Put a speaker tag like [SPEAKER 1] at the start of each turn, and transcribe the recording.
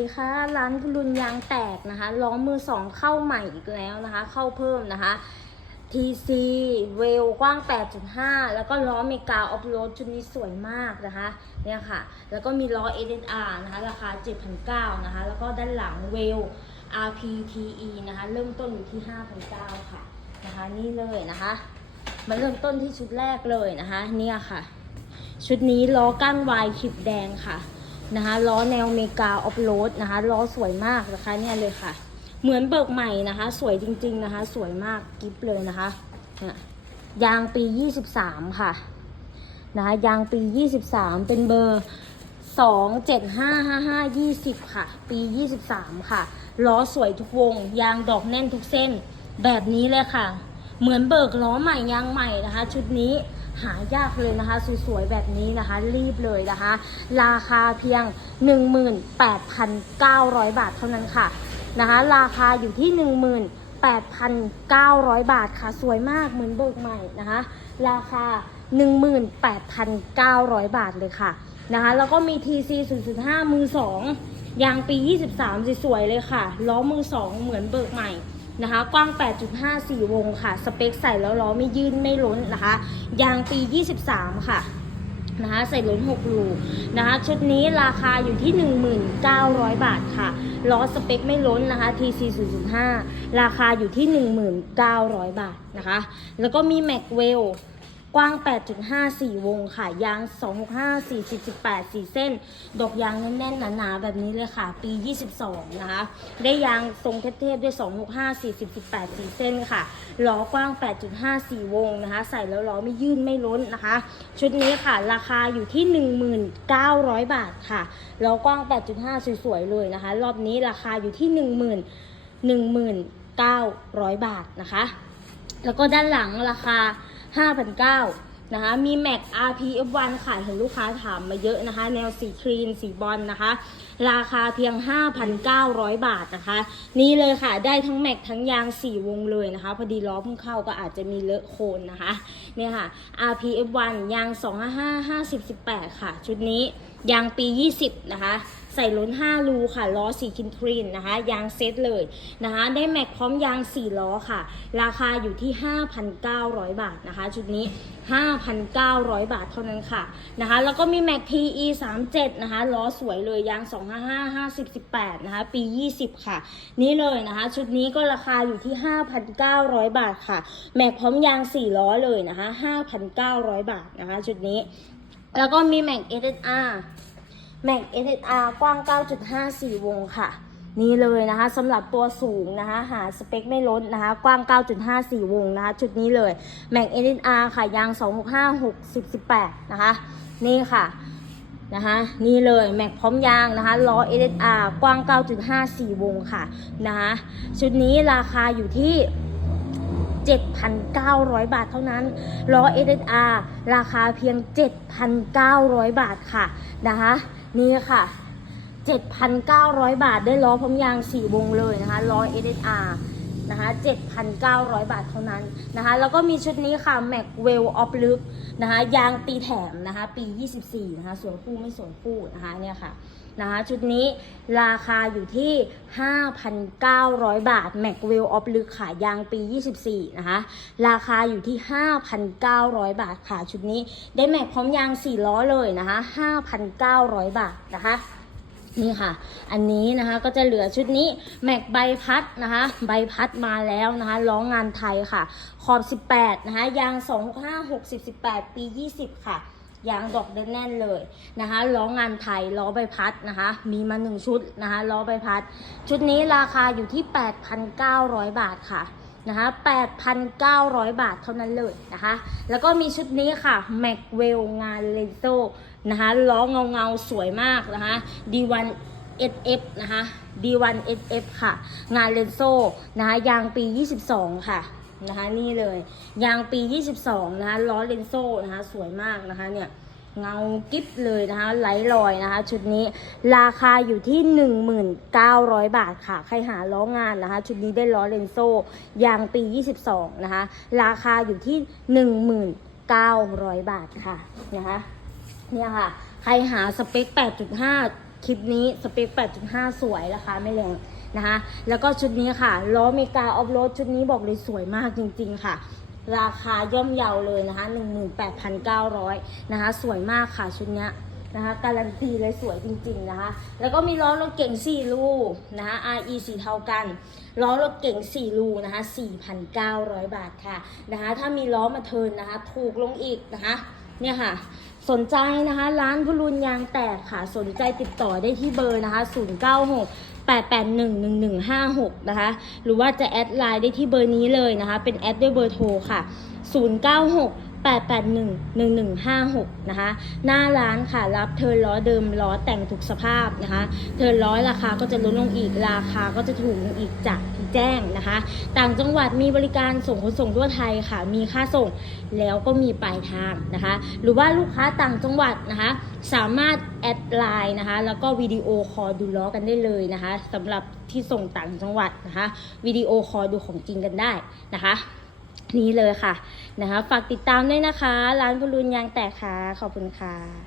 [SPEAKER 1] ดีค่ะร้านคุณลุนยางแตกนะคะล้อมือสองเข้าใหม่อีกแล้วนะคะ เข้าเพิ่มนะคะ TC เวลกว้าง 8.5 แล้วก็ล้อเมกาออฟโรดชุดนี้สวยมากนะคะเนี่ยค่ะ แล้วก็มีล้อ SNR นะคะ ราคา 7,900นะคะ แล้วก็ด้านหลังเวล RPTE นะคะ เริ่มต้นอยู่ที่ 5,900ค่ะนะคะ นี่เลยนะคะมาเริ่มต้นที่ชุดแรกเลยนะคะ เนี่ยค่ะ ชุดนี้ล้อก้านวายคลิปแดงค่ะ นะคะล้อแนวเมกาออฟโรดนะคะล้อสวยมากนะคะเนี่ยเลยค่ะ เหมือนเบิกใหม่นะคะ สวยจริง ๆนะคะ สวยมากกิฟเลยนะคะยางปี 23 ค่ะนะคะยางปี 23 เป็นเบอร์ 2755520 ค่ะ ปี 23 ค่ะล้อสวยทุกวง ยางดอกแน่นทุกเส้นแบบนี้เลยค่ะ เหมือนเบิกล้อใหม่ยางใหม่นะคะ ชุดนี้ หายากเลยนะคะ สวยๆแบบนี้นะคะ รีบเลยนะคะ ราคาเพียง 18,900 บาทเท่านั้นค่ะนะคะ ราคาอยู่ที่ 18,900 บาทค่ะ สวยมากเหมือนเบิกใหม่นะคะ ราคา 18,900 บาทเลยค่ะนะคะ แล้วก็มี TC 0.5 มือ 2 ยางปี 23 สวยๆเลยค่ะ ล้อมือ 2 เหมือนเบิกใหม่ นะคะ กว้าง 8.54 วงค่ะ สเปคใส่แล้วล้อไม่ยื่นไม่ล้นนะคะ ยางปี 23 ค่ะนะคะใส่ล้น6รูนะคะชุดนี้ราคาอยู่ที่ 1900 บาทค่ะล้อสเปคไม่ล้นนะคะ TC 0.5 ราคาอยู่ที่ 1900 บาทนะคะ แล้วก็มี m a c w e l l กว้าง 8.54 วงค่ะ ยาง 265 40 18 4 เส้น ดอกยางแน่นๆ หนาๆ แบบนี้เลยค่ะ ปี 22 นะคะ ได้ยางทรงเทพๆ ด้วย 265 40 18 4 เส้นค่ะ ล้อกว้าง 8.54 วงนะคะ ใส่แล้วล้อไม่ยื่นไม่ล้นนะคะ ชุดนี้ค่ะ ราคาอยู่ที่ 1900 บาทค่ะ ล้อกว้าง 8.5 สวยๆ เลยนะคะ รอบนี้ราคาอยู่ที่ 10,000 1900 บาทนะคะ แล้วก็ด้านหลังราคา 5,900นะคะ มี Mac RPF1 ค่ะ เห็นลูกค้าถามมาเยอะนะคะ แนวสีครีน สีบอลนะคะ ราคาเพียง 5,900 บาทนะคะ นี่เลยค่ะ ได้ทั้ง Mac ทั้งยาง 4 วงเลยนะคะ พอดีล้อเพิ่งเข้าก็อาจจะมีเลอะโคนนะคะ เนี่ยค่ะ RPF1 ยาง 255 50 18 ค่ะ ชุดนี้ยางปี 20 นะคะ ใส่ล้น 5 รูค่ะ ล้อสีคินทรีนนะคะ ยางเซตเลยนะคะ ได้แม็กพร้อมยาง 4 ล้อค่ะ ราคาอยู่ที่ 5,900 บาทนะคะ ชุดนี้ 5,900 บาทเท่านั้นค่ะนะคะ แล้วก็มีแม็ก PE 37นะคะ ล้อสวยเลย ยาง 255 50 18นะคะ ปี 20 ค่ะ นี่เลยนะคะ ชุดนี้ก็ราคาอยู่ที่ 5,900 บาทค่ะ แม็กพร้อมยาง 4 ล้อเลยนะคะ 5,900 บาทนะคะ ชุดนี้ แล้วก็มีแม็ก SSR แม็ก SSR กว้าง 9.54 วงค่ะ นี่เลยนะคะสำหรับตัวสูงนะคะ หาสเปคไม่ล้นะคะ กว้าง 9.54 วงนะคะ ชุดนี้เลยแม็ก SSR ค่ะ ยาง 265 60 18 นะคะ นี่ค่ะนะคะนี่เลยแม็กพร้อมยางนะคะล้อ SSR กว้าง 9.54 วงค่ะนะคะชุดนี้ราคาอยู่ที่ 7,900 บาทเท่านั้นล้อ SSR ราคาเพียง 7,900 บาทค่ะนะคะ นี่ค่ะ 7,900 บาทได้ล้อพร้อมยาง 4 วงเลยนะคะล้อ SSR นะคะ 7,900 บาทเท่านั้นนะคะ แล้วก็มีชุดนี้ค่ะ Mac Well of l o o k นะคะ ยางปีแถมนะคะ ปี 24 นะคะ สวนคู่ไม่สวนคู่นะคะเนี่ยค่ะนะคะชุดนี้ราคาอยู่ที่ 5,900 บาท Mac Well of l o o k ค่ะยางปี 24 นะคะ ราคาอยู่ที่ 5,900 บาทค่ะชุดนี้ ได้แม็กพร้อมยาง4ล้อเลยนะคะ 5,900 บาทนะคะ นี่ค่ะ อันนี้นะคะก็จะเหลือชุดนี้แม็กใบพัดนะคะ ใบพัดมาแล้วนะคะล้องานไทยค่ะ ขอบ 18 นะคะ ยาง 2 5 60 18 ปี 20 ค่ะยางดอกแน่นเลยนะคะล้องานไทยล้อใบพัดนะคะ มีมาหนึ่งชุดนะคะล้อใบพัด ชุดนี้ราคาอยู่ที่ 8,900 บาทค่ะนะคะ8,900 บาทเท่านั้นเลยนะคะ แล้วก็มีชุดนี้ค่ะ m a c w e l l งานเลนโซ นะคะล้อเงาเงาสวยมากนะคะ D1 SF นะคะ D1 SF ค่ะ งานเลนโซนะคะยางปี 22 ค่ะนะคะนี่เลย ยางปี 22 นะคะล้อเลนโซนะคะสวยมากนะคะเนี่ยเงากิ๊บเลยนะคะไหลลอยนะคะ ชุดนี้ราคาอยู่ที่ 1900 บาทค่ะ ใครหาล้องานนะคะ ชุดนี้ได้ล้อเลนโซยางปี 22 นะคะ ราคาอยู่ที่ 1900 บาทค่ะนะคะ เนี่ยค่ะ ใครหาสเปค 8.5 คลิปนี้สเปค 8.5 สวยราคาไม่แรงนะคะ แล้วก็ชุดนี้ค่ะ ล้อเมกาออฟโรดชุดนี้บอกเลยสวยมากจริง ๆ ค่ะ ราคาย่อมเยาเลยนะคะ 18,900 นะคะ สวยมากค่ะชุดนี้นะคะการันตีเลยสวยจริงๆนะคะ แล้วก็มีล้อรถเก่ง 4 ลูนะคะ RE สีเทากันล้อรถเก่ง 4 ลูนะคะ4,900 บาทค่ะนะคะ ถ้ามีล้อมาเทินนะคะ ถูกลงอีกนะคะ เนี่ยค่ะ สนใจนะคะ ร้านพุรุนยางแตกค่ะ สนใจติดต่อได้ที่เบอร์นะคะ 096 881 1156 นะคะ หรือว่าจะแอดไลน์ได้ที่เบอร์นี้เลยนะคะ เป็นแอดด้วยเบอร์โทรค่ะ 096 881 1156 นะคะ หน้าร้านค่ะ รับเทิร์ล้อเดิมล้อแต่งทุกสภาพนะคะ เทิร์ล้อราคาก็จะลดลงอีก ราคาก็จะถูกลงอีกจาก แจ้งนะคะ ต่างจังหวัดมีบริการส่งขนส่งทั่วไทยค่ะ มีค่าส่งแล้วก็มีปลายทางนะคะ หรือว่าลูกค้าต่างจังหวัดนะคะ สามารถแอดไลน์นะคะ แล้วก็วิดีโอคอลดูล้อกันได้เลยนะคะสำหรับที่ส่งต่างจังหวัดนะคะวิดีโอคอลดูของจริงกันได้นะคะนี่เลยค่ะนะคะ ฝากติดตามด้วยนะคะ ร้านบอลลูนยางแตกค่ะ ขอบคุณค่ะ